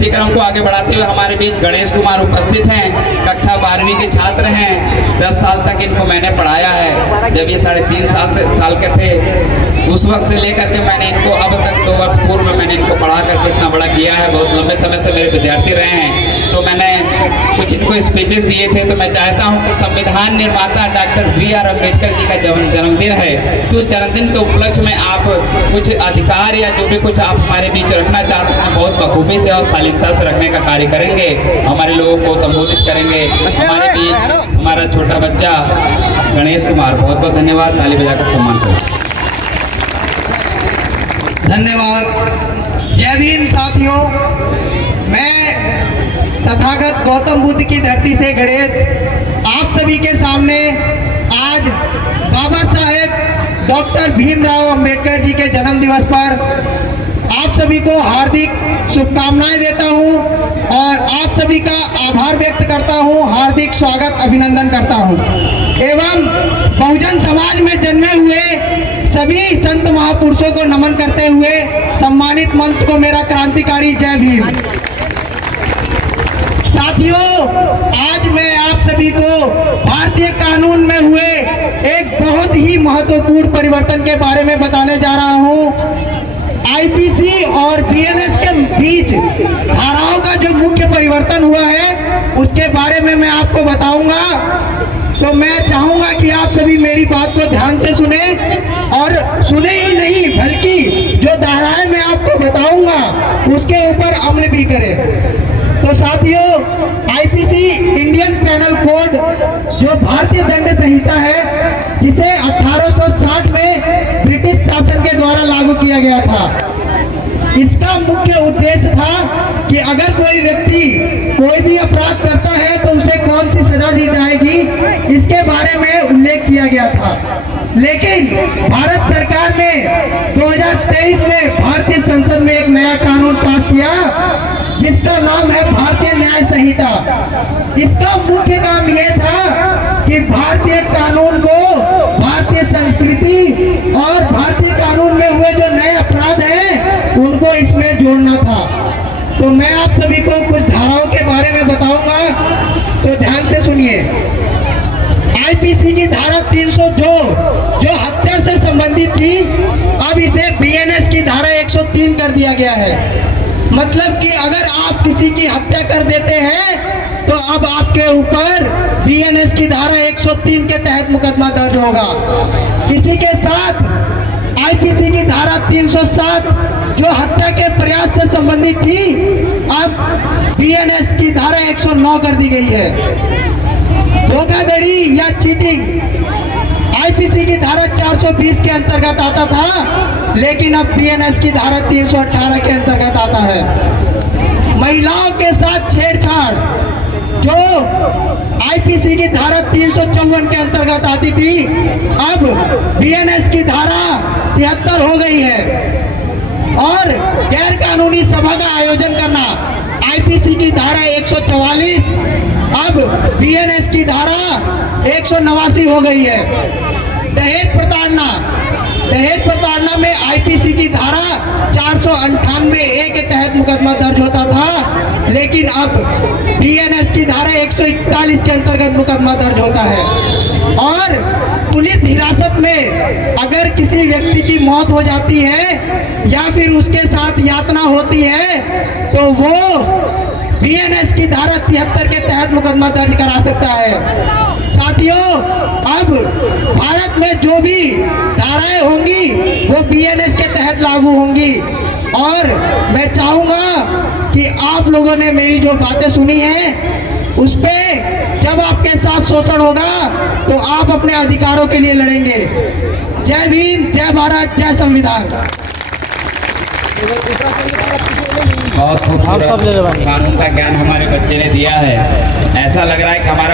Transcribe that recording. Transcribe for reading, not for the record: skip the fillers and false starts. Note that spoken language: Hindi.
इसी क्रम को आगे बढ़ाते हुए हमारे बीच गणेश कुमार उपस्थित हैं। कक्षा 12वीं के छात्र हैं। 10 साल तक इनको मैंने पढ़ाया है। जब ये 3.5 साल के थे उस वक्त से लेकर के मैंने इनको अब तक 2 वर्ष पूर्व में मैंने इनको पढ़ा करके इतना बड़ा किया है। बहुत लंबे समय से मेरे विद्यार्थी रहे हैं। तो मैंने कुछ इनको स्पीचेस दिए थे। तो मैं चाहता हूं कि संविधान निर्माता डॉक्टर B.R. अम्बेडकर जी का जन्मदिन है, तो उस जन्मदिन के उपलक्ष्य में आप कुछ अधिकार या जो भी कुछ आप हमारे बीच रखना चाहते हैं बहुत बखूबी से और शालीनता से रखने का कार्य करेंगे। हमारे लोगों को संबोधित करेंगे। हमारे बीच हमारा छोटा बच्चा गणेश कुमार। बहुत बहुत धन्यवाद। ताली बजाकर सम्मान करें। धन्यवाद। जय भीम साथियों। मैं तथागत गौतम बुद्ध की धरती से गणेश आप सभी के सामने आज बाबा साहेब डॉक्टर भीमराव अंबेडकर जी के जन्म दिवस पर आप सभी को हार्दिक शुभकामनाएं देता हूं और आप सभी का आभार व्यक्त करता हूं, हार्दिक स्वागत अभिनंदन करता हूं एवं बहुजन समाज में जन्मे हुए सभी संत महापुरुषों को नमन करते हुए सम्मानित मंच को मेरा क्रांतिकारी जय भीम। साथियों, आज मैं आप सभी को भारतीय कानून में हुए एक बहुत ही महत्वपूर्ण परिवर्तन के बारे में बताने जा रहा हूं। आईपीसी और बीएनएस के बीच धाराओं का जो मुख्य परिवर्तन हुआ है उसके बारे में मैं आपको बताऊंगा। तो मैं चाहूंगा कि आप सभी मेरी बात को ध्यान से सुने और सुने ही नहीं बल्कि जो धाराएं मैं आपको बताऊंगा उसके ऊपर अमल भी करें। तो साथियों, आईपीसी इंडियन पेनल कोड जो भारतीय दंड संहिता है जिसे 1860 में ब्रिटिश शासन के द्वारा लागू किया गया था। इसका मुख्य उद्देश्य था कि अगर कोई व्यक्ति कोई भी अपराध करता है तो उसे कौन सी सजा दी जाएगी इसके बारे में उल्लेख किया गया था। लेकिन भारत सरकार ने 2023 में भारतीय संसद में एक नया कानून पास किया जिसका नाम है भारतीय न्याय संहिता। इसका मुख्य काम यह था कि भारतीय कानून को भारतीय संस्कृति और भारतीय कानून में हुए जो नए अपराध हैं उनको इसमें जोड़ना था। तो मैं आप सभी को कुछ धाराओं के बारे में बताऊंगा, तो ध्यान से सुनिए। आईपीसी की धारा 300 जो हत्या से संबंधित थी, अब इसे बीएनएस की धारा 103 कर दिया गया है। मतलब कि अगर आप किसी की हत्या कर देते हैं तो अब आपके ऊपर बीएनएस की धारा 103 के तहत मुकदमा दर्ज होगा। इसी के साथ आईपीसी की धारा 307 जो हत्या के प्रयास से संबंधित थी, अब बीएनएस की धारा 109 कर दी गई है। धोखाधड़ी या चीटिंग आईपीसी की धारा 420 के अंतर्गत आता था, लेकिन अब बीएनएस की धारा 318 के अंतर्गत आता है। महिलाओं के साथ छेड़छाड़ जो आईपीसी की धारा 354 के अंतर्गत आती थी, अब बीएनएस की धारा 73 हो गई है। और गैर कानूनी सभा का आयोजन करना आईपीसी की धारा 144 अब बीएनएस की धारा 189 हो गई है। दहेज प्रताड़ना में आईपीसी की धारा 498A के तहत मुकदमा दर्ज होता था, लेकिन अब बीएनएस की धारा 141 के अंतर्गत मुकदमा दर्ज होता है। और पुलिस हिरासत में अगर किसी व्यक्ति की मौत हो जाती है या फिर उसके साथ यातना होती है तो वो बीएनएस की धारा 73 के तहत मुकदमा दर्ज करा सकता है। साथियों, अब भारत में जो भी धाराएं होंगी वो बीएनएस के तहत लागू होंगी। और मैं चाहूंगा कि आप लोगों ने मेरी जो बातें सुनी हैं उस पे जब आपके साथ शोषण होगा तो आप अपने अधिकारों के लिए लड़ेंगे। जय भीम, जय भारत, जय संविधान। बहुत खूबसूरत कानून का ज्ञान हमारे बच्चे ने दिया है। ऐसा लग रहा है कि हमारा